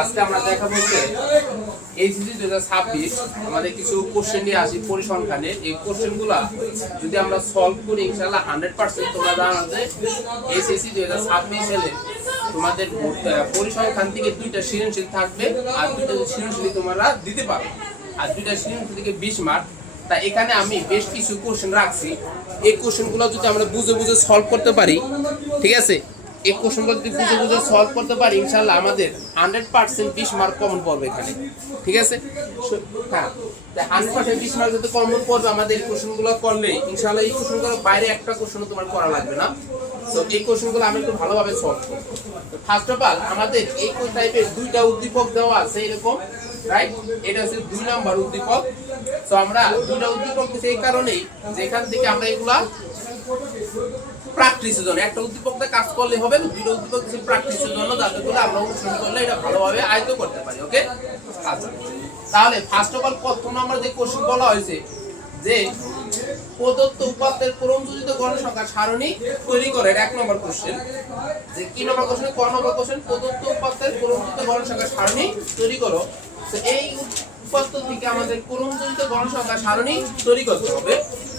আজকে আমরা দেখাবো দুই হাজার ছাব্বিশ। আমাদের কিছু কোশ্চেন নিয়ে আসি পরিসংখ্যানের এই যদি আমরা সলভ করি ইনশাল্লাহ হান্ড্রেড পার্সেন্ট তোমরা এইচএসসি দুই হাজার ছাব্বিশ তোমাদের পরিসংখ্যান থেকে দুইটা সৃজনশীল থাকবে আর দুইটা সৃজনশীল তোমরা দিতে পারবে। আর দুইটা সৃজনশীল থেকে বিশ মার্ক। তা এখানে আমি বেশ কিছু কোশ্চেন রাখছি। এই কোশ্চেনগুলো যদি আমরা বুঝে বুঝে সলভ করতে পারি, ঠিক আছে? এই কোশ্চেনগুলো যদি বুঝে বুঝে সলভ করতে পারি ইনশাল্লাহ আমাদের হান্ড্রেড পার্সেন্ট বিশ মার্ক কমন পড়বে এখানে। ঠিক আছে? হ্যাঁ হান্ড্রেড পার্সেন্ট বিশ মার্ক যদি কমন পড়বে, আমাদের এই কোশ্চেনগুলো করলে ইনশাল্লাহ এই কোশ্চেনগুলো বাইরে একটা কোশ্চেনও তোমার করা লাগবে না। তো এই কোশ্চেনগুলো আমি একটু ভালোভাবে সলভ করব। ফার্স্ট অফ অল আমাদের এই টাইপের দুইটা উদ্দীপক দেওয়া আছে এরকম রাইট এটা হচ্ছে দুই নাম্বার উদ্দীপক। তো আমরা দুইটা উদ্দীপক এই কারণেই যে এখান থেকে আমরা এগুলা প্র্যাকটিসের জন্য একটা উদ্দীপকটা কাজ করলে হবে, দুটো উদ্দীপক কিছু প্র্যাকটিসের জন্য যাতে করে আমরা অনুসরণ করলে এটা ভালোভাবে আয়ত্ত করতে পারি ওকে আচ্ছা। তাহলে ফার্স্ট অফ অল প্রথম নাম্বার যে কোশ্চেন বলা হয়েছে, যে প্রদত্ত উপাত্তের ক্রমযোজিত গণসংখ্যা সারণী তৈরি করে এক নম্বর কোশ্চেন যে কি নম্বর কোশ্চেন ক নম্বর কোশ্চেন প্রদত্ত উপাত্তের ক্রমযোজিত গণসংখ্যা সারণী তৈরি করো। তো এই উপাত্ত থেকে আমাদের ক্রমযোজিত গণসংখ্যা সারণী তৈরি করতে হবে।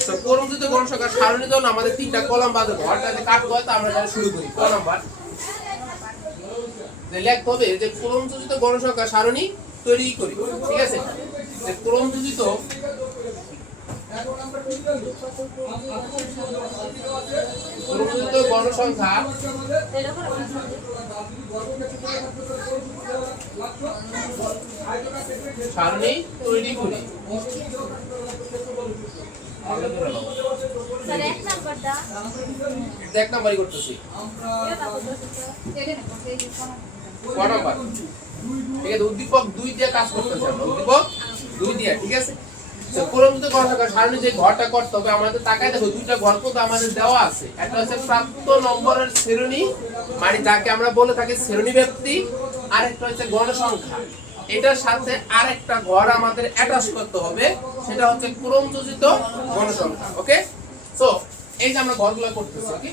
তো ক্রমযোজিত গণসংখ্যা সারণীর জন্য আমাদের তিনটা কলাম বাজে ঘরটাতে কাটতে হয় তো আমরা তাহলে শুরু করি। ক নাম্বার। যে লিখতে হবে যে ক্রমযোজিত গণসংখ্যা সারণী তৈরি করি। ঠিক আছে? যে ক্রমযোজিত ক্রমযোজিত গণসংখ্যা তৈরি করি। এক নাম্বারই করতেছি। ক নাম্বার? ঠিক আছে উদ্দীপক দুই দিয়ে কাজ করতেছে আমরা উদ্দীপক দুই দিয়ে ঠিক আছে? তো ক্রমযুক্ত গণসংখ্যা সারণী যে ঘরটা করতে হবে আমাদের তাকায় দেখো দুইটা ঘর কিন্তু আমাদের দেওয়া আছে। একটা হচ্ছে প্রাপ্ত নম্বরের শ্রেণি মানে যাকে আমরা বলে থাকি শ্রেণি ব্যক্তি আর একটা হচ্ছে গণসংখ্যা। এটার সাথে আরেকটা ঘর আমাদের অ্যাটাচ করতে হবে, সেটা হচ্ছে ক্রমযোজিত গণসংখ্যা ওকে সো এই যে আমরা ঘরগুলো করতেছি ওকে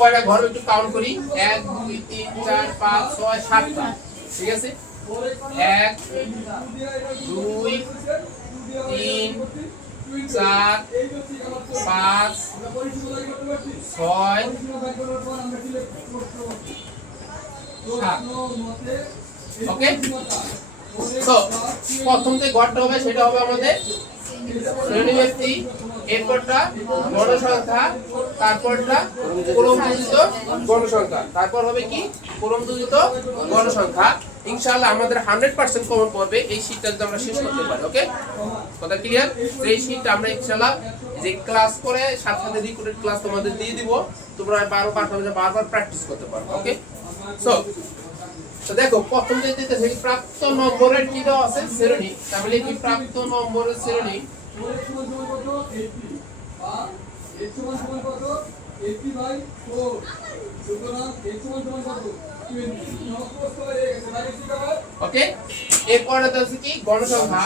কয়টা ঘর একটু কাউন্ট করি? এক, দুই, তিন, চার, পাঁচ, ছয়, সাতটা, ঠিক আছে? এক, দুই, তিন, চার, পাঁচ, ছয় সাত আমাদের গণসংখ্যা ইনশাআল্লাহ আমাদের হান্ড্রেড পার্সেন্ট পড়বে এই আমরা শেষ করতে পারি ওকে কথা ক্লিয়ার এই আমরা যে ক্লাস করে ক্লাস তোমাদের দিয়ে দিব। তোমরা বারো পাঁচ বারবার প্র্যাকটিস করতে পারো ওকে সো তো দেখো, প্রথম যে দিতেছে কি প্রাপ্ত নম্বরের কি দেওয়া আছে? শ্রেণি। তাহলে কি প্রাপ্ত নম্বরের শ্রেণি? ওকে এরপরে হচ্ছে কি? গণসংখ্যা।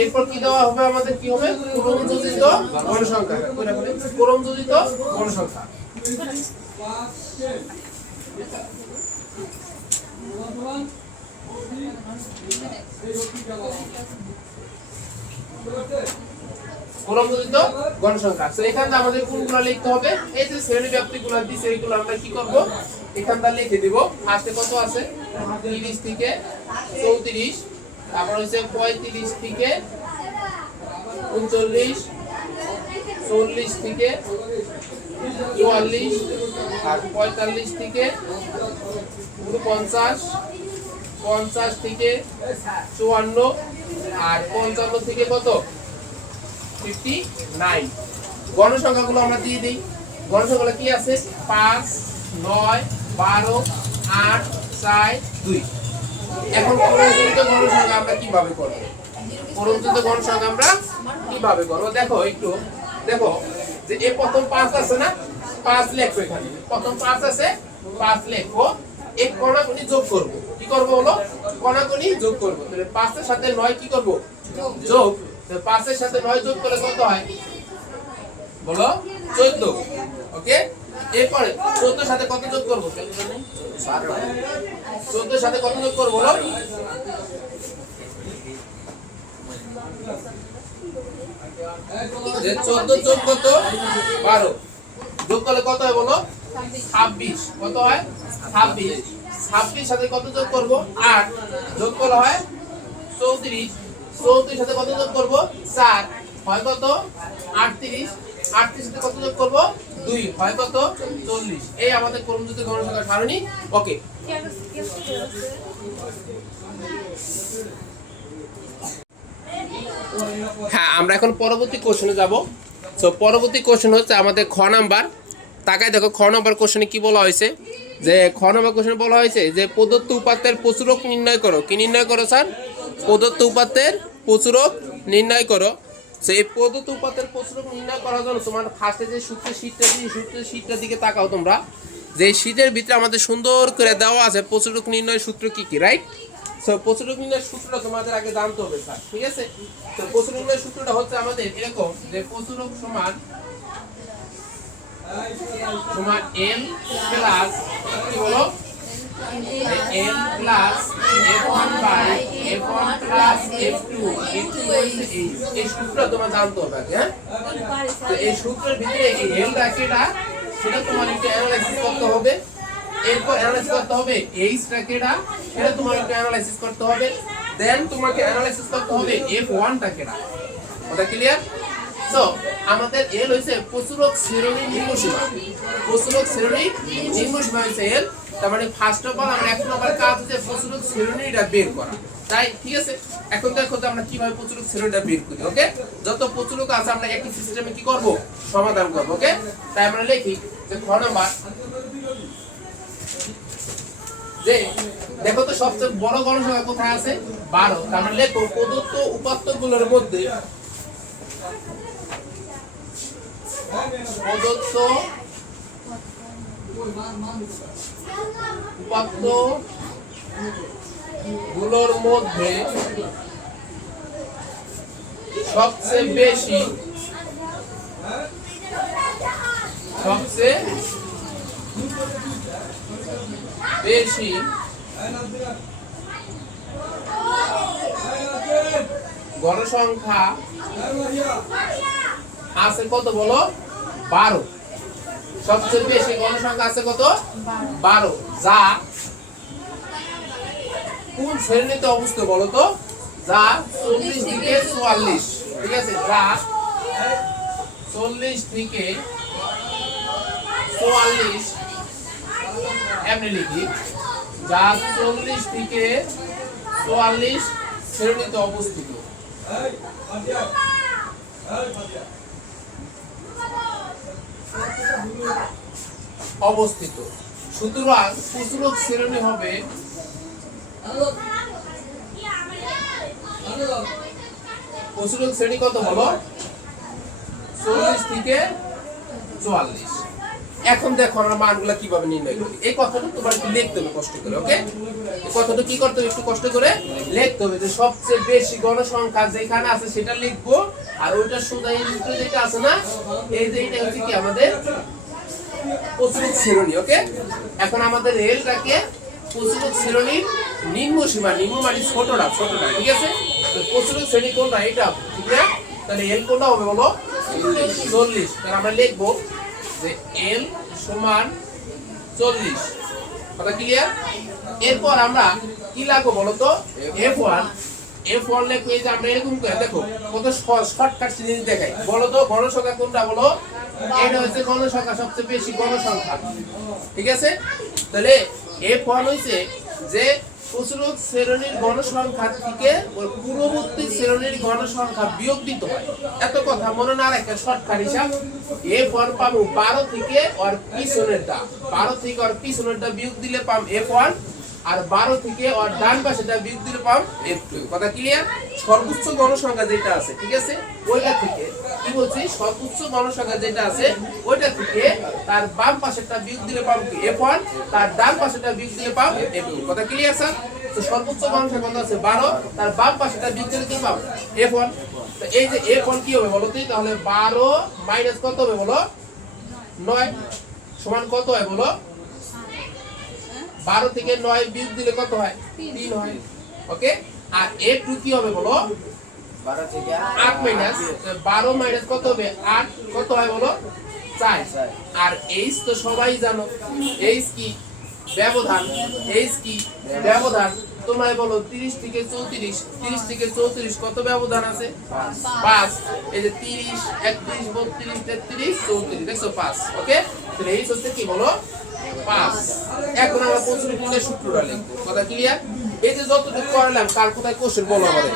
এরপর কি দেওয়া হবে আমাদের? কি হবে? ক্রমযোজিত গণসংখ্যা। ক্রমযোজিত ক্রমযোজিত আমাদের কোনগুলো লিখতে হবে? এই যে শ্রেণি আমরা কি লিখে কত আছে? 30 থেকে 34 তারপর হচ্ছে 35 থেকে 39 40 থেকে 44 আর 45 থেকে 50 50 থেকে 54 আর 55 থেকে কত? ফিফটি নাইন গণসংখ্যাগুলো আমরা দিয়ে দিই। গণসংখ্যাগুলো কি আছে? পাঁচ, নয়, বারো, আট, চার, দুই। এখন পরমযোজিত গণসংখ্যা আমরা কীভাবে করব? পরমযোজিত গণসংখ্যা আমরা কীভাবে করব? দেখো একটু, দেখো, যে এই প্রথম পাঁচ আছে না? পাঁচ লেখবো এখানে। প্রথম পাঁচ আছে, পাঁচ লেখবো এই কণাগুলি যোগ করব। কি করব হলো কণাগুলি যোগ করব। তাহলে পাঁচের সাথে নয় কি করব? যোগ। পাঁচের সাথে নয় যোগ করলে কত হয়? বলো? চোদ্দ। ওকে? এরপরে চোদ্দোর সাথে কত যোগ করব? চোদ্দোর সাথে কত যোগ করব বলো? চোদ্দ যোগ কত? বারো। যোগ করলে কত হয় বলো? ছাব্বিশ। কত হয়? ছাব্বিশ। ছাব্বিশ সাথে কত যোগ করব? আট। যোগ করলে হয় চৌত্রিশ। চৌত্রিশ সাথে কত যোগ করব? চার। হয় কত? আটত্রিশ। আটত্রিশ সাথে কত যোগ করব? দুই, হয় কত? চল্লিশ। এই আমাদের কর্মযুক্ত গণসংখ্যা সারণী ওকে হ্যাঁ আমরা এখন পরবর্তী কোশ্চেনে যাব। তো পরবর্তী কোশ্চেন হচ্ছে আমাদের খ নাম্বার। তাকায় দেখো, খ নাম্বার কোশ্চেনে কি বলা হয়েছে? যে খ নাম্বার কোশ্চেনে বলা হয়েছে যে, প্রদত্ত উপাত্তের প্রচুরক নির্ণয় করো। কি নির্ণয় করো, স্যার? প্রদত্ত উপাত্তের প্রচুরক নির্ণয় করো। সেই প্রদত্ত উপাত্তের প্রচুরক নির্ণয় করার জন্য তোমার ফার্স্টে যে সূত্রের শীটটা দিয়ে সূত্রের শীটটার দিকে তাকাও তোমরা। যে শীটের ভিতরে আমাদের সুন্দর করে দেওয়া আছে প্রচুরক নির্ণয় সূত্র কি কি রাইট তো প্রচুরক নির্ণয় সূত্রটা তোমাদের আগে জানতে হবে স্যার ঠিক আছে? তো প্রচুরক নির্ণয় সূত্রটা হচ্ছে আমাদের এরকম যে প্রচুরক সমান তোমার m প্লাস কি বলো? M plus f1 by f1 plus f2 f2 হচ্ছে এই সূত্রটা তোমার জানতে হবে হ্যাঁ তো এই সূত্রের ভিতরে এই রাকেটা সেটা তোমার একটু অ্যানালাইসিস করতে হবে এরপর অ্যানালাইসিস করতে হবে রাকেটা সেটা তোমার একটু অ্যানালাইসিস করতে হবে দেন তোমাকে অ্যানালাইসিস করতে হবে এফ ওয়ান রাকেটা কথা ক্লিয়ার সো আমাদের এল হইছে প্রচুরক শ্রেণি নিম্নসীমা প্রচুরক শ্রেণি নিম্নসীমা হইছে এল তার মানে ফার্স্ট অফ অল আমরা এক নম্বর কাজ হচ্ছে প্রচুরক শ্রেণীটা বের করা। তাই, ঠিক আছে? এখন দেখো যে আমরা কীভাবে প্রচুরক শ্রেণীটা বের করি ওকে যত প্রচুরক আছে আমরা একই সিস্টেমে কি করব? সমাধান করব ওকে তাই আমরা লিখি যে খ নাম্বার। যে, দেখো তো সবচেয়ে বড় গণসংখ্যা কোথায় আছে? বারো। তার মানে লেখো, প্রদত্ত উপাত্তগুলোর মধ্যে প্রদত্ত উপাত্তগুলোর মধ্যে সবচেয়ে বেশি সবচেয়ে বেশি গণসংখ্যা আছে কত বলো? বারো। সবচেয়ে বেশি গণসংখ্যা আছে কত? বারো। যা কোন শ্রেণীতে অবস্থিত বলো তো? যা চল্লিশ থেকে চুয়াল্লিশ। ঠিক আছে? যা চল্লিশ থেকে চুয়াল্লিশ। এমনি লিখি। যা চল্লিশ থেকে চুয়াল্লিশ শ্রেণীতে অবস্থিত। অবস্থিত। সুতরাং প্রচুরক শ্রেণি হবে প্রচুরক শ্রেণি কত হলো? চল্লিশ থেকে চুয়াল্লিশ। এখন দেখো আমরা মানগুলা কীভাবে নির্ণয় করি। এই কথাটা তোমার একটু লিখতে হবে কষ্ট করে, ওকে? এই কথাটা কি করতে হবে একটু কষ্ট করে? লিখতে হবে যে সবচেয়ে বেশি গণসংখ্যা যেখানে আছে সেটা লিখব, আর ওইটা সোজা এই ভিতরে যেটা আছে না, এই যে এটা হচ্ছে কি আমাদের প্রচুরক শ্রেণি, ওকে? এখন আমাদের রেলটাকে প্রচুরক শ্রেণির নিম্ন সীমা, নিম্ন মানে ছোটটা ছোটটা, ঠিক আছে? প্রচুরক শ্রেণি কোনটা? এটা, ঠিক না তাহলে এল কোনটা হবে বলো? চল্লিশ। তাহলে আমরা লিখব যে এল সমান চল্লিশ। কথা ক্লিয়ার এরপর আমরা কি লাগবো বলো তো এফ ওয়ান এফ ওয়ান লেখো, এই যে আমরা এরকম করে, দেখো, কত শর্টকাট জিনিস দেখাই। বলো তো গণসংখ্যা কোনটা বলো? এটা হচ্ছে গণসংখ্যা সবচেয়ে বেশি গণসংখ্যা ঠিক আছে? তাহলে এফ ওয়ান হইছে যে প্রচুরক শ্রেণির গণসংখ্যা থেকে পূর্ববর্তী শ্রেণির গণসংখ্যা বিয়োগ দিতে হয়। এত কথা মনে না রাখে শর্টকাট হিসাব এফ ওয়ান পাবো বারো থেকে ওর পিছনেরটা, বারো থেকে ওর পিছনেরটা বিয়োগ দিলে পাম এফ ওয়ান, আর বারো থেকে ওর ডান পাশেটা বিয়োগ দিলে পাম এফ টু। কথা ক্লিয়ার সর্বোচ্চ গণসংখ্যা যেটা আছে, ঠিক আছে? ওইটা থেকে কি বলছি, সর্বোচ্চ গণসংখ্যা যেটা আছে, ওইটা থেকে তার বাম পাশেরটা বিয়োগ দিলে পাম এফ ওয়ান তার ডান পাশেরটা বিয়োগ দিলে পাম এফ টু কথা ক্লিয়ার স্যার তো সর্বোচ্চ কত আছে? বারো। তার বাম পাশেরটা বিয়োগ দিলে কি পাম এফ ওয়ান তো এই যে এফ ওয়ান কি হবে বলো তো? তাহলে বারো মাইনাস কত হবে বলো? নয়। সমান কত হয় বলো? বারো থেকে নয় বিয়োগ দিলে কত হয়? তিন হয়। ওকে আর এ টু কি হবে বলো? আট মাইনাস বারো মাইনাস কত হবে? আট। কত হয় বলো? চার। চার। আর এইচ তো সবাই জানো। এইচ কি? ব্যবধান। এইচ কি? ব্যবধান। তোমরা বলো তিরিশ থেকে চৌত্রিশ। তিরিশ থেকে চৌত্রিশ কত ব্যবধান আছে? পাঁচ। এই যে তিরিশ একত্রিশ বত্রিশ তেত্রিশ চৌত্রিশ। দেখছ? পাঁচ। ওকে? তাহলে এইচ হচ্ছে কি বলো? পাঁচ। এখন আমরা মিলে সূত্রটা লিখব? কথা ক্লিয়ার এই যে যতটুকু করলাম কার কোথায় কোশ্চেন বলো আমাদের।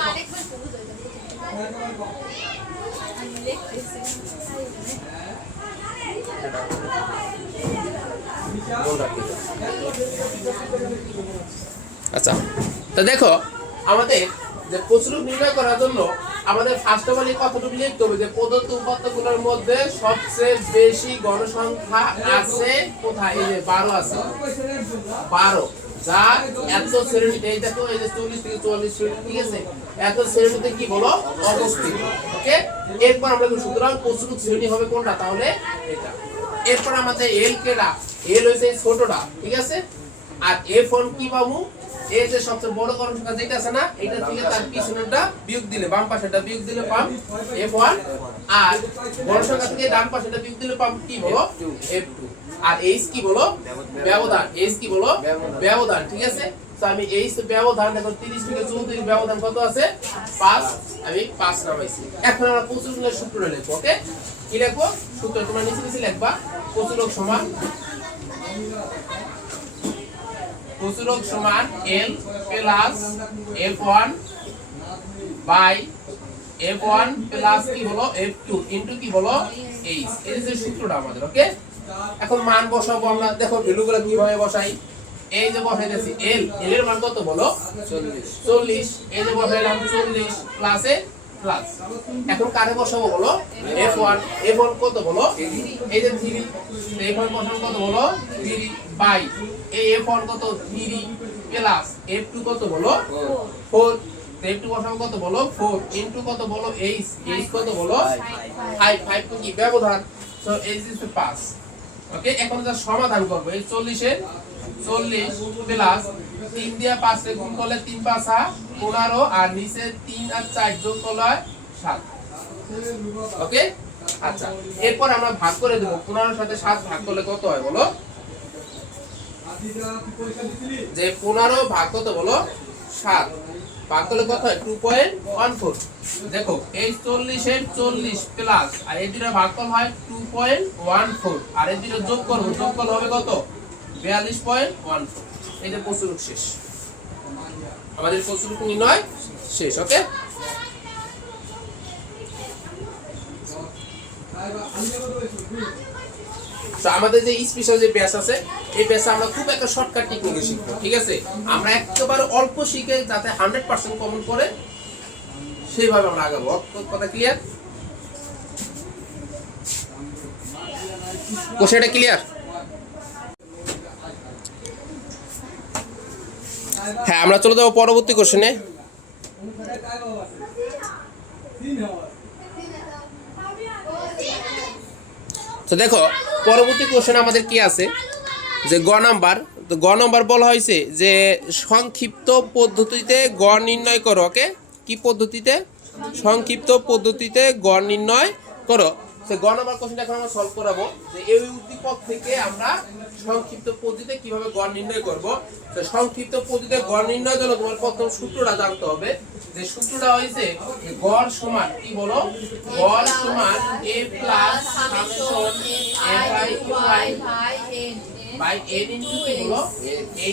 আচ্ছা তো দেখো, আমাদের যে প্রচুর নির্ণয় করার জন্য আমাদের ফার্স্ট অফ অল কতটুকু লিখতে হবে যে প্রদত্ত উপাত্তগুলোর মধ্যে সবচেয়ে বেশি গণসংখ্যা আছে কোথায়? এই যে বারো আছে। বারো। যা এত শ্রেণীতে, এই দেখো, এই থেকে চুয়াল্লিশ শ্রেণি, ঠিক আছে? এত শ্রেণীতে কি বলো? অবস্থিত, ওকে? এরপর আমরা সুতরাং প্রচুর শ্রেণি হবে কোনটা? তাহলে এটা। এরপর আমাদের এল কেডা এল হয়েছে ছোটটা, ঠিক আছে? আর এফ ওয়ান কি পাবো এ যে সবচেয়ে বড় করণ সংখ্যা যেটা আছে না, এটা থেকে তার পিছনেরটা বিয়োগ দিলে, বাম পাশেটা বিয়োগ দিলে পাম এফ ওয়ান আর বড় সংখ্যা থেকে ডান পাশেটা বিয়োগ দিলে পাম কি বলো? এফ টু আর এইচ কি বলো? ব্যবধান। এইচ কি বলো? ব্যবধান, ঠিক আছে? আমি এইচ ব্যবধান, দেখো 30 থেকে 34 ব্যবধান কত আছে? 5 আমি 5 নামাইছি। এখন আমরা প্রচুরকের সূত্রটা লিখব, ওকে? কি লিখব? সূত্র তোমরা নিচে নিচে লিখবা। প্রচুরক সমান প্রচুরক সমান L plus F one by F one plus কি হলো? F2 ইনটু কি হলো? এইচ এই যে সূত্রটা আমাদের ওকে এখন মান বসাবো আমরা। দেখো, ভ্যালুগুলো কীভাবে বসাই? এই যে বসাইতেছি L এল এর মান কত বলো? চল্লিশ। 40 এই যে বসাইলাম 40 প্লাসে প্লাস এখন কারে বসাবো বলো? F1 F1 কত বলো? এই যে 3 F1 বসাবো কত বলো? 3 বাই এই F1 কত? 3 প্লাস F2 কত বলো? 4 F2 বসাবো কত বলো? 4 ইনটু কত বলো? H H কত বলো? 5 5 তো কি? ব্যবধান। So H is two pass okay এখন যা সমাধান করব, এই 40 এর 40 প্লাস 3 দিয়ে 5 এ গুণ করলে 3 5 15 আর নিচে 3 আর 4 যোগ করলে 7 ওকে? আচ্ছা এরপর আমরা ভাগ করে দেব। 15 এর সাথে 7 ভাগ করলে কত হয় বলো? যে 15 ভাগ কত বলো? 7 ভাগ করলে কত হয়? 2.14 দেখো, এই 40 এর 40 প্লাস আর এই দুটো ভাগ করলে হয় 2.14 আর এই দুটো যোগ করব, যোগ করলে হবে কত? 42.14 এই যে প্রচুর শেষ। আমাদের প্রচুরক নির্ণয় শেষ ওকে তো আমাদের যে স্পেশাল যে ব্যাচ আছে, এই ব্যাচে আমরা খুব একটা শর্টকাট টেকনিকে শিখব, ঠিক আছে? আমরা একেবারে অল্প শিখে যাতে হান্ড্রেড পার্সেন্ট কমন করে, সেইভাবে আমরা আগাবো। কথা ক্লিয়ার কোশ্চেনটা ক্লিয়ার হ্যাঁ আমরা চলে যাব পরবর্তী কোশ্চেনে তো দেখো, পরবর্তী কোশ্চেন আমাদের কি আছে? যে গ নাম্বার, তো গ নাম্বার বলা হয়েছে যে সংক্ষিপ্ত পদ্ধতিতে গড় নির্ণয় করো, ওকে? কি পদ্ধতিতে? সংক্ষিপ্ত পদ্ধতিতে গড় নির্ণয় করো। সে গ নাম্বার কোশ্চেন এখন আমরা সলভ করাবো। যে এই উদ্দীপক থেকে আমরা সংক্ষিপ্ত পদ্ধতিতে কীভাবে গড় নির্ণয় করব? তো সংক্ষিপ্ত পদ্ধতিতে গড় নির্ণয়ের জন্য তোমার প্রথম সূত্রটা জানতে হবে। যে সূত্রটা হয়েছে যে গড় সমান কি বলো গড় সমান a plus summation fi by into কি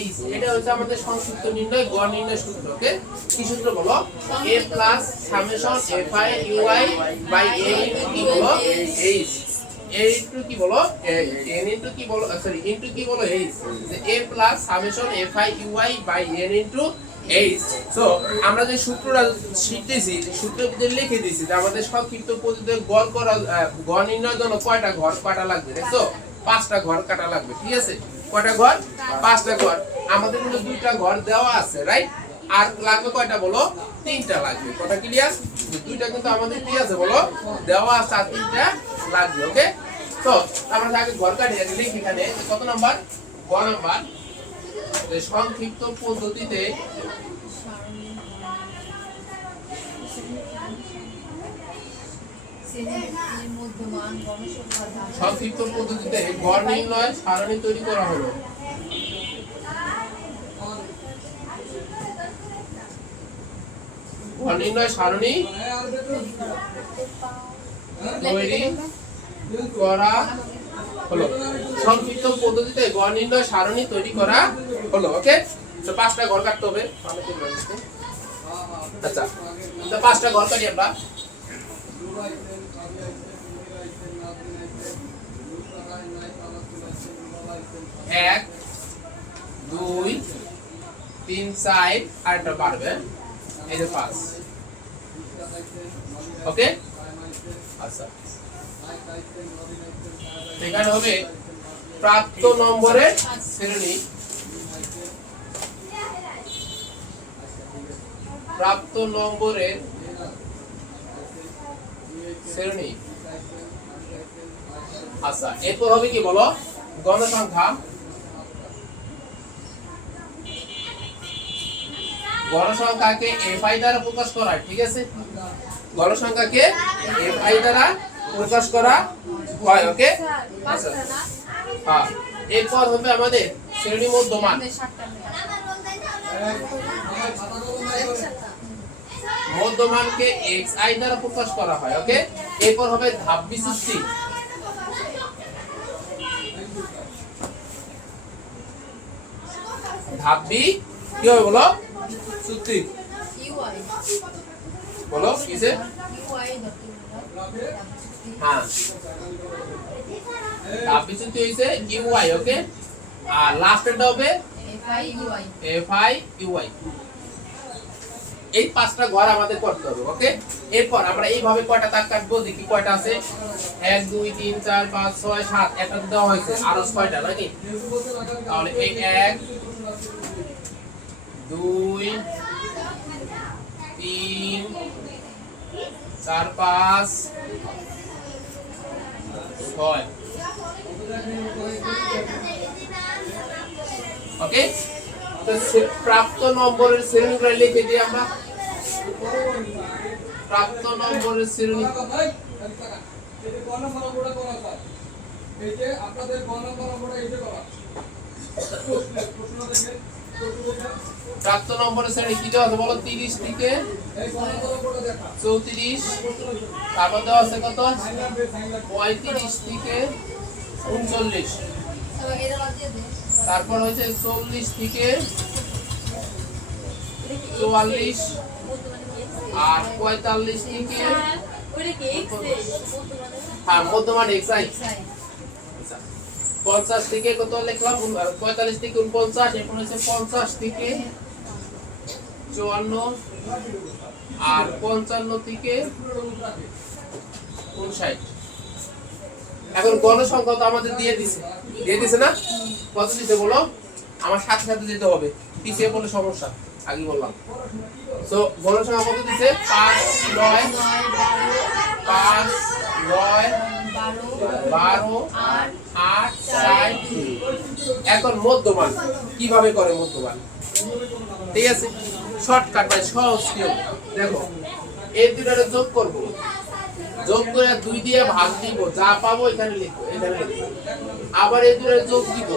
h এটা হচ্ছে আমাদের সংক্ষিপ্ত নির্ণয়, গড় নির্ণয় সূত্র, ওকে? কি সূত্র বলো? A plus summation fi ui by n into কি a ইনটু কি বলো? ইনটু কি বলো? সরি কি বলো? যে a plus summation fi ui by n into H so আমরা যে সূত্রটা শিখতেছি সূত্রের লিখে দিয়েছি যে আমাদের সংক্ষিপ্ত পদ্ধতিতে গড় করা গড় নির্ণয়ের জন্য কয়টা ঘর, কয়টা লাগবে, দেখছ? পাঁচটা ঘর কাটা লাগবে, ঠিক আছে? কয়টা ঘর? পাঁচটা ঘর। আমাদের কিন্তু দুইটা ঘর দেওয়া আছে রাইট আর লাগবে কয়টা বলো? তিনটা লাগবে। কটা ক্লিয়ার দুইটা কিন্তু আমাদের কি আছে বলো? দেওয়া আছে আর তিনটা লাগবে ওকে তো আমরা আগে ঘর কাটি আগে লিখি এখানে কত নাম্বার? গ নাম্বার? সংক্ষিপ্ত পদ্ধতিতে সংক্ষিপ্ত পদ্ধতিতে গড় নির্ণয় সারণী তৈরি করা হলো। গড় সারণী করা হলো। সংক্ষিপ্ত পদ্ধতিতে গড় সারণী তৈরি করা হলো, ওকে? তো পাঁচটা ঘর কাটতে হবে। আচ্ছা পাঁচটা ঘর কাটি আমরা। এক, দুই, তিন, চার আর একটা বাড়বে। এই যে পাঁচ। ওকে? আচ্ছা। এখানে হবে প্রাপ্ত নম্বরের শ্রেণি। প্রাপ্ত নম্বরের শ্রেণি। আচ্ছা এরপর হবে কি বলো? গণসংখ্যা। গণসংখ্যাকে এফআই দ্বারা প্রকাশ করা, ঠিক আছে? গণসংখ্যাকে এফআই দ্বারা প্রকাশ করা হয়, ওকে? আচ্ছা। হ্যাঁ এরপর হবে আমাদের শ্রেণি মধ্যমান। মধ্যমানকে এক্স আই দ্বারা প্রকাশ করা হয়, ওকে? এরপর হবে ধাপ বিশিষ্টি ধাপ বি কি হবে বলো? সূত্রি বলো কিসে হ্যাঁ। ওকে? আর লাস্টেরটা হবে? আই। এই পাঁচটা ঘর আমাদের করতে হবে ওকে? এরপর আমরা এইভাবে কয়টা তাক কাটবো? দেখি কয়টা আছে। এক দুই তিন চার পাঁচ ছয় সাত। একটা দেওয়া হয়েছে। আরও ছয়টা নাকি? তাহলে এই এক দুই, তিন, চার, পাঁচ, ছয়। ওকে তো প্রাপ্ত নম্বরের শ্রেণীগুলো লিখে দিই আমরা। প্রাপ্ত নম্বরের শ্রেণি। আপনাদের গণপরম্পরা এই যে করা। প্রশ্ন দেখেন প্রাপ্ত নম্বরের শ্রেণি কি দেওয়া আছে বলো? তিরিশ থেকে চৌত্রিশ। তারপর দেওয়া আছে কত? পঁয়ত্রিশ থেকে উনচল্লিশ। তারপর হচ্ছে চল্লিশ থেকে চুয়াল্লিশ। আর পঁয়তাল্লিশ থেকে হ্যাঁ মধ্যমান এক্সাই এক্সআই পঞ্চাশ থেকে কত লিখলাম? পঁয়তাল্লিশ থেকে উনপঞ্চাশ, এখন হচ্ছে পঞ্চাশ থেকে চুয়ান্ন আর পঞ্চান্ন থেকে উনষাট এখন গণসংখ্যা তো আমাদের দিয়ে দিছে। দিয়ে দিছে না? কত দিতে বলো? আমার সাথে সাথে যেতে হবে। পিছিয়ে বলে সমস্যা আগে বললাম। তো গণসংখ্যা কত দিছে? পাঁচ, নয় পাঁচ, নয়, বারো বারো আট, চার, দুই। এখন মধ্যমান। কীভাবে করে মধ্যমান? ঠিক আছে? শর্টকাট মানে সহজ নিয়ম। দেখো, এই দুটারে যোগ করব। যোগ করে দুই দিয়ে ভাগ দিব। যা পাবো এখানে লিখব এখানে লিখব। আবার এই দুটারে যোগ দিব।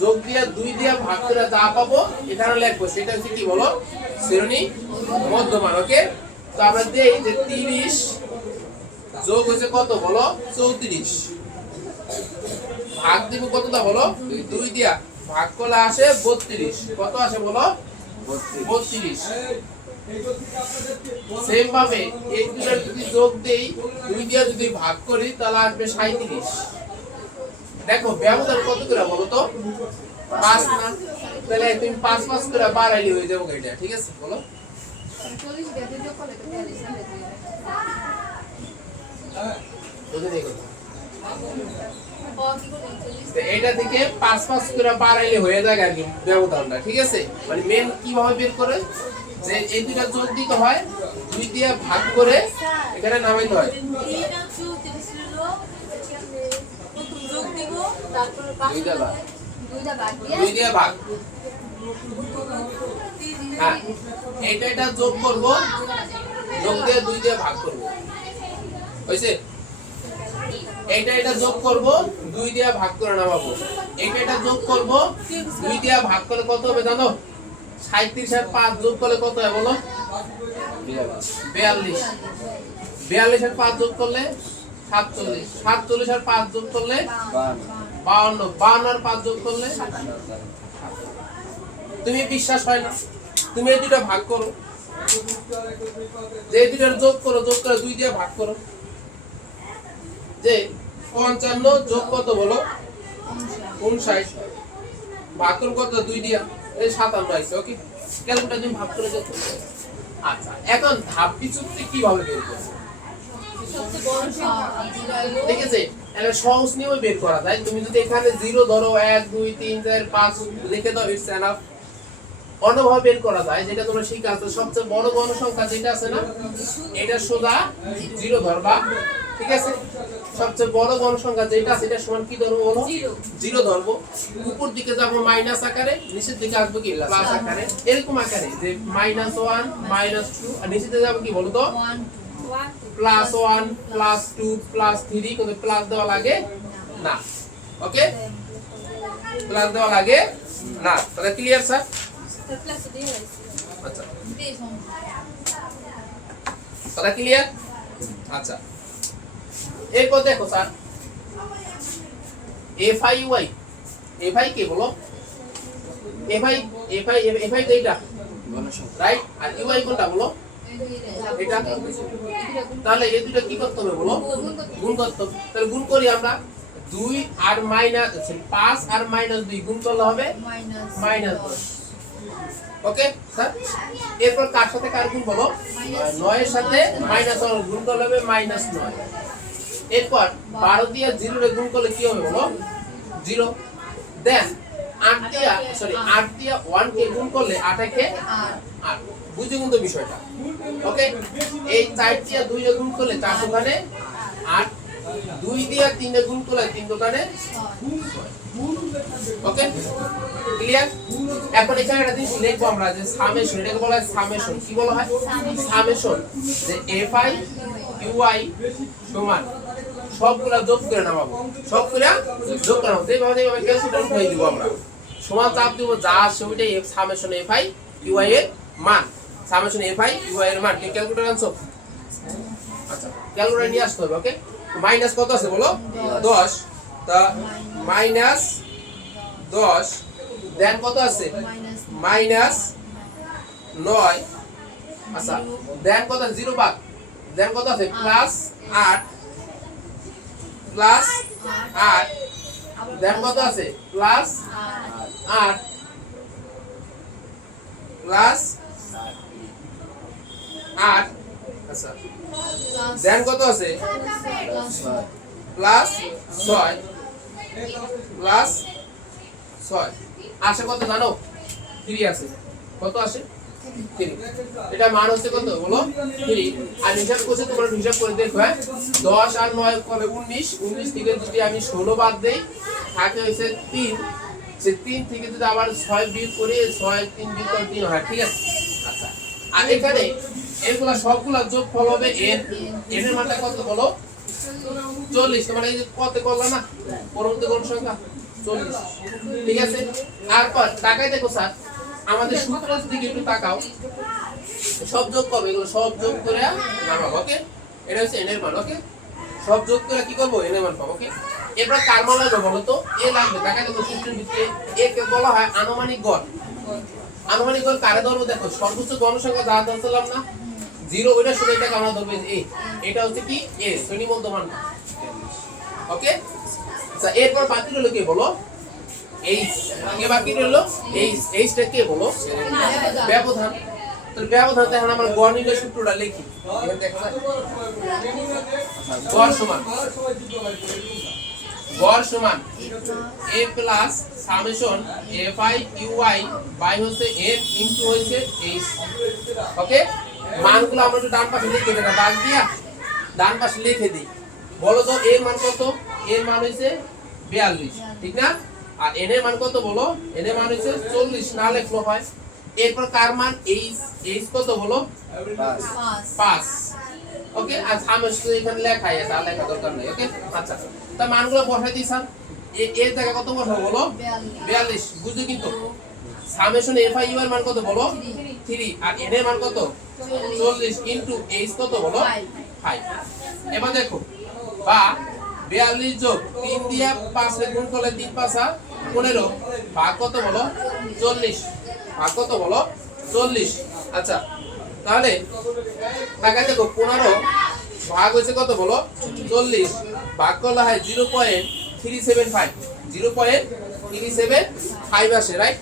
যোগ দিয়ে দুই দিয়ে ভাগ করে যা পাবো, এখানে লিখব। সেটা হচ্ছে কি বলো? শ্রেণি মধ্যমান, ওকে? তো আমরা দেই যে তিরিশ যোগ হচ্ছে কত বলো? চৌত্রিশ। ভাগ দিব কতটা বলো? দুই দিয়া। ভাগ করলে আসে বত্রিশ। কত আসে বলো? বত্রিশ। সেম ভাবে এই দুটো যদি যোগ দেই দুই দিয়া যদি ভাগ করি তাহলে আসবে সাঁত্রিশ দেখো ব্যবধান কত করে বলো তো? পাঁচ না? তাহলে তুমি পাঁচ পাঁচ করে বাড়াইলে হয়ে যাব এটা ঠিক আছে বলো। চল্লিশ এটা থেকে পাঁচ পাঁচ করে বাড়াইলে হয়ে যায় আর কি ব্যবধানটা, ঠিক আছে? মানে মেন কীভাবে বের করে? যে এই দুইটা যোগ দিতে হয়, দুই দিয়ে ভাগ করে এখানে নামাইতে হয়। হ্যাঁ এটা এটা যোগ করব, যোগ দিয়ে দুই দিয়ে ভাগ করব। হয়েছে? এইটা এটা যোগ করব, দুই দিয়ে ভাগ করে নামাবো। এটা এটা যোগ করব, দুই দিয়ে ভাগ করে কত হবে জানো? সাঁত্রিশ আর পাঁচ যোগ করলে কত হয় বলো? বিয়াল্লিশ। বিয়াল্লিশ আর পাঁচ যোগ করলে সাতচল্লিশ। সাতচল্লিশ আর পাঁচ যোগ করলে বাউন্ন। বাউন্ন আর পাঁচ যোগ করলে তুমি বিশ্বাস হয় না? তুমি এই দুটো ভাগ করো। যে দুটোর যোগ করো, যোগ করে দুই দিয়ে ভাগ করো। যে পঞ্চান্ন, যোগ কত বলো? উনষাট। করো কত? দুই দিয়া। এই সাতান্ন আছে ওকে? ক্যালকুলেটার তুমি ভাগ করে যেত আচ্ছা এখন ধাপ পিছুতে কীভাবে বের করব? সহজ নিয়মে বের করা যায় তুমি যদি এখানে জিরো ধরো, এক, দুই, তিন, চার, পাঁচ, লিখে দাও ইটস এনাফ অন্যভাবে বের করা যায় যেটা তোমরা শিখে আসছো। সবচেয়ে বড় গণ সংখ্যা যেটা আছে না এটা সোজা জিরো ধরবা ঠিক আছে? সবচেয়ে বড় গণ সংখ্যা যেটা আছে এটা সমান কি ধরবো বলো? জিরো। ধরবো। উপর দিকে যাব মাইনাস আকারে নিচের দিকে আসব কি? প্লাস আকারে। এরকম আকারে যে মাইনাস ওয়ান মাইনাস টু আর দিকে যাব কি বলো তো? One one plus one plus two plus three কোনো প্লাস দেওয়া লাগে না। ওকে প্লাস দেওয়া লাগে না। তাহলে ক্লিয়ার স্যার আচ্ছা। দিয়ে ক্লিয়ার আচ্ছা। এরপর দেখো sir F I Y F I কে বলো? F I F I F I তো এটা রাইট আর ইউআই কোনটা বলো? এটা। তাহলে এই দুটো কি করতে হবে বলো? গুণ করতে হবে। তাহলে গুণ করি আমরা দুই আর মাইনাস পাঁচ আর মাইনাস দুই গুণ করলে হবে? মাইনাস মাইনাস দশ। ওকে স্যার এরপর কার সাথে কার গুণ বলো নয়ের সাথে মাইনাস ওয়ান গুণ করলে হবে মাইনাস নয়। এরপর বারো দিয়ে জিরো রে গুণ করলে কি হবে বলো? জিরো। দেন আট দিয়া সরি আট দিয়া ওয়ান কে গুণ করলে আটাকে আট। বুঝে কিন্তু বিষয়টা। ওকে এই চার দিয়া দুই রে গুণ করলে চার দোকানে আট। দুই দিয়া তিন রে গুণ করলে তিন দোকানে ওকে এখন এখানে একটা জিনিস আমরা, যে সামেশন, এটাকে বলা হয় সামেশন। কি বলা হয়? সামেশন। যে এফ আই ইউ আই সমান। সবগুলা যোগ করে নামাবো। সবগুলা যোগ করে দিব আমরা। সমান চাপ দিব যা আসে ওইটাই summation F I U I এর মান। Summation F I U I এর মান। ক্যালকুলেটর আনছো? আচ্ছা নিয়ে আসতে হবে ওকে মাইনাস কত আছে বলো? দশ। তা মাইনাস দশ দেন কত আছে? মাইনাস নয়। আচ্ছা দেন কত জিরো বাদ দেন কত আছে? প্লাস আট। প্লাস আট। দেন কত আছে? প্লাস আট। প্লাস আট। আচ্ছা দেন কত আছে? প্লাস ছয়। প্লাস ছয়। আসে কত জানো? থ্রি আছে কত আসে? এটা মান হচ্ছে কত? বলো? থ্রি আর হিসাব করছে তোমরা হিসাব করে দেখো হ্যাঁ? দশ আর নয় কবে? উনিশ। উনিশ থেকে যদি আমি ষোলো বাদ দেই, থাকে হয়েছে তিন। সে তিন থেকে যদি আবার ছয় বিয়োগ করি, ছয়, তিন বিয়োগ করে, তিন হয়, ঠিক আছে? আচ্ছা। আর এখানে এগুলা সবগুলা যোগ ফল হবে এন এন এর মানটা কত বলো? চল্লিশ। মানে এই যে কত করলা না? পরবর্তী কোন সংখ্যা? ঠিক আছে? তারপর টাকায় দেখো স্যার, আমাদের সূত্রের দিকে একটু তাকাও। সব যোগ করবে সব যোগ করে ওকে এটা হচ্ছে এনের মান ওকে সব যোগ করে কি করব? এনের মান পাবো ওকে এরপর কার মান লাগবে বলো এ লাগবে। টাকায় দেখো সূত্রের ভিতরে একে বলা হয় আনুমানিক গড়। আনুমানিক গড় কারে ধরবো? দেখো, সর্বোচ্চ গণসংখ্যা যা ধরছিলাম না জিরো ওইটা শুধু এটাকে আমরা ধরবো এ এটা হচ্ছে কি? এ শ্রেণি মধ্যমান ওকে এরপর বাকি রইল কে বলো? এইচ কে বাকি রইল এইচ এইচটা কে বলো? ব্যবধান। তো ব্যবধান এখন আমরা সমান। সমান। A plus F I I by হচ্ছে হচ্ছে এইচ। ওকে? মানগুলো আমরা একটু ডান পাশে লিখে দেবো ডান পাশে লিখে দিই। বলো তো, এর মান কত? এর মান হচ্ছে বিয়াল্লিশ ঠিক না? আর এন এর মান কত বলো? এন এর মান হচ্ছে চল্লিশ না লেখলো হয়। এরপর কার মান? এইচ এইচ কত বলো? পাঁচ। ওকে? আর সামনে শুধু এখানে লেখাই আছে আর লেখা দরকার নেই ওকে? আচ্ছা। তা মানগুলো বসাই দিই স্যার। এ- এর জায়গায় কত বসাবো বলো? বিয়াল্লিশ। বুঝলি কিন্তু? সামেশন এফ আই ইউ এর মান কত বলো? থ্রি। আর এন এর মান কত? চল্লিশ। ইন্টু এইচ কত বলো. ফাইভ। এবার দেখো বা বিয়াল্লিশ যোগ তিন দিয়ে পাঁচে গুণ করলে তিন পাঁচা পনেরো। ভাগ কত বলো? চল্লিশ। ভাগ কত বলো? চল্লিশ। আচ্ছা তাহলে টাকা দেখো, পনেরো ভাগ হচ্ছে কত বলো? চল্লিশ। ভাগ করলে হয় zero point three seven five. Zero point three seven five আসে রাইট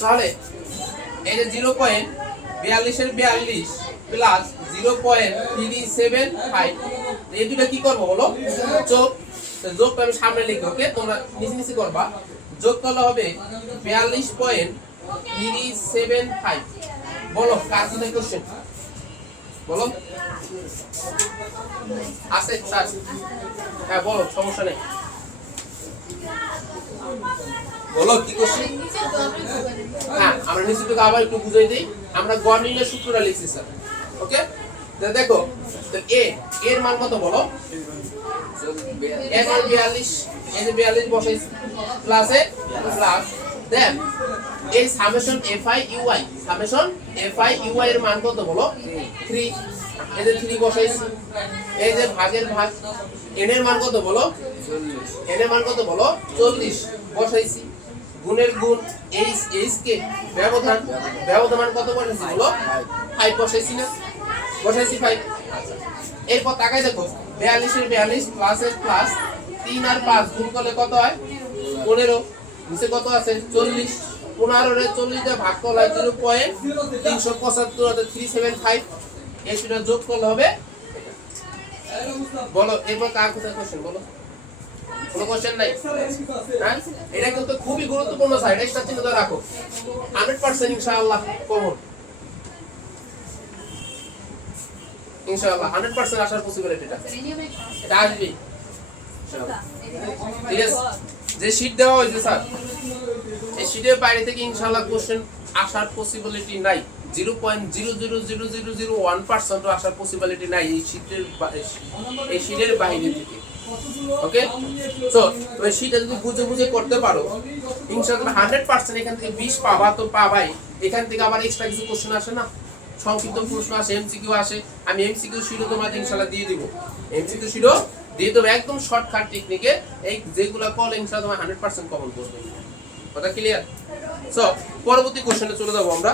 তাহলে এই যে জিরো পয়েন্ট বিয়াল্লিশের বিয়াল্লিশ plus zero point three seven five. এই কি করব বলো? যোগ আমি সামনে লিখব, ওকে? তোমরা নিচে নিচে করবা। যোগ করলে হবে বিয়াল্লিশ পয়েন্ট থ্রি সেভেন ফাইভ। বলো, কার জন্য কোশ্চেন বলো। আছে, স্যার। হ্যাঁ বলো, সমস্যা নেই। বলো, কি নিচে করবেন। হ্যাঁ আমরা নিশ্চিত আবার একটু বুঝাই দিই। আমরা গণনীয় সূত্রটা লিখছি, স্যার। ওকে? দেখো তো এ এর মান কত বলো? এর মান বিয়াল্লিশ এই যে বিয়াল্লিশ বসাইছি প্লাসে প্লাস দেন এই summation F I U I summation F I U I এর মান কত বলো? থ্রি এই যে থ্রি বসাইছি এই যে ভাগের ভাগ এন এর মান কত বলো? এন এর মান কত বলো? চল্লিশ বসাইছি গুণের গুণ এইচ এইচ কে ব্যবধান ব্যবধান। মান কত বসাইছি বলো? ফাইভ বসাইছি না। বসাইছি ফাইভ এরপর তাকাই দেখো, বিয়াল্লিশের বিয়াল্লিশ প্লাসের প্লাস তিন আর পাঁচ, গুণ করলে কত হয়? পনেরো। নিচে কত আছে? চল্লিশ। পনেরো রে চল্লিশ দিয়ে ভাগ করলে জিরো পয়েন্ট তিনশো পঁচাত্তর হাজার থ্রি সেভেন ফাইভ এই সেটা যোগ করলে হবে, বলো, এরপর কার কোথায় কোশ্চেন বলো। কোনো কোশ্চেন নাই? হ্যাঁ? এটা কিন্তু খুবই গুরুত্বপূর্ণ সাইড এটা চিন্তা রাখো। হান্ড্রেড পার্সেন্ট ইনশাআল্লাহ কমন ইনশাআল্লাহ হান্ড্রেড পার্সেন্ট আসার পসিবিলিটিটা এটা আসবে। ঠিক আছে যে শীট দেওয়া হয়েছে স্যার এই শীটের বাইরে থেকে ইনশাআল্লাহ কোশ্চেন আসার পসিবিলিটি নাই। Zero point zero zero zero zero zero one percent আসার পসিবিলিটি নাই এই শীটের এই শীটের বাইরে থেকে। ওকে তো ওই শীটটা যদি বুঝে বুঝে করতে পারো ইনশাআল্লাহ হান্ড্রেড পার্সেন্ট এখান থেকে বিশ পাবা তো পাবাই। এখান থেকে আবার এক্সট্রা কিছু কোশ্চেন আসে না? সংক্ষিপ্ত প্রশ্ন আসে এমসিকিউ আসে, আমি এমসিকিউ শিরো তোমাদের ইনশাআল্লাহ দিয়ে দিব। এমসিকিউ শিরো, দিয়ে দেবো একদম শর্টকাট টেকনিকে এই যেগুলো কল ইনশাআল্লাহ তোমার হান্ড্রেড পার্সেন্ট কমন করবে। কথা ক্লিয়ার সো পরবর্তী কোশ্চেনে চলে যাব আমরা।